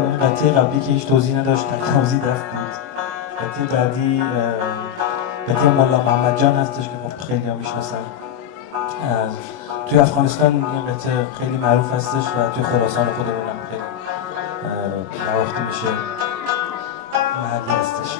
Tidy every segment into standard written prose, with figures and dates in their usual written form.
قطعه قبلی که هیچ توضیح نداشت توضیح دست بود. قطعه بعدی قطعه مولا محمد جان هستش که خب خیلی ها میشناسن. توی افغانستان این قطعه خیلی معروف هستش و توی خراسان خودمون هم خیلی نواخته میشه، محلی هستش.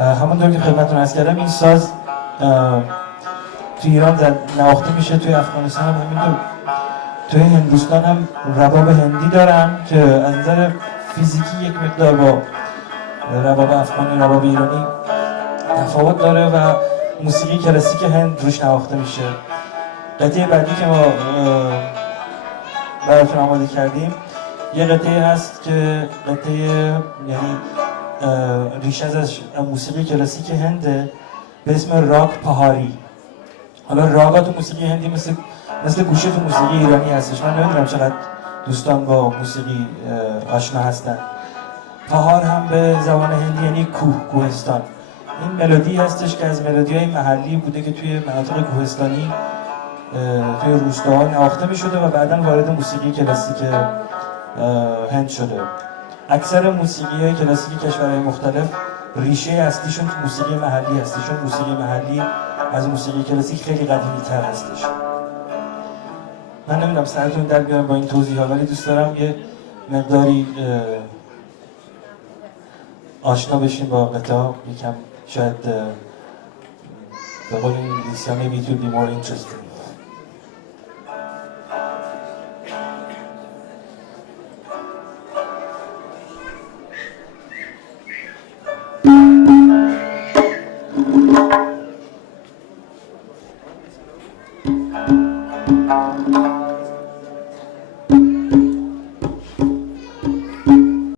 همونطور که خدمتتون عرض کردم این ساز توی ایران نواخته میشه، توی افغانستان هم همینطور، توی هندوستان هم رباب هندی دارن که از نظر فیزیکی یک مقدار با رباب افغانی رباب ایرانی تفاوت داره و موسیقی کلاسیک هند روش نواخته میشه. قطعه بعدی که ما براتون آماده کردیم یه قطعه هست که قطعه یعنی ریشه از موسیقی کلاسیک هنده به اسم راگ پهاری. حالا راگا تو موسیقی هندی مثل گوشه تو موسیقی ایرانی هستش. من نمیدونم چقدر دوستان با موسیقی آشنا هستن. تهار هم به زبان هندی یعنی کوه، کوهستان. این ملودی هستش که از ملودی‌های محلی بوده که توی مناطق کوهستانی توی روستاها نواخته می شده و بعدا وارد موسیقی کلاسیک هند شده. اکثر موسیقی کلاسیک کشورهای مختلف ریشه اصلیشون موسیقی محلی هستش، چون موسیقی محلی از موسیقی کلاسیک خیلی قدیمی تر هستش. من نمیدونم سرتون در بیارم با این توضیحات، ولی دوست دارم یه مقداری آشنا بشین با قطعه، یکم شاید به قول انگلیسی ها maybe it will be more interesting.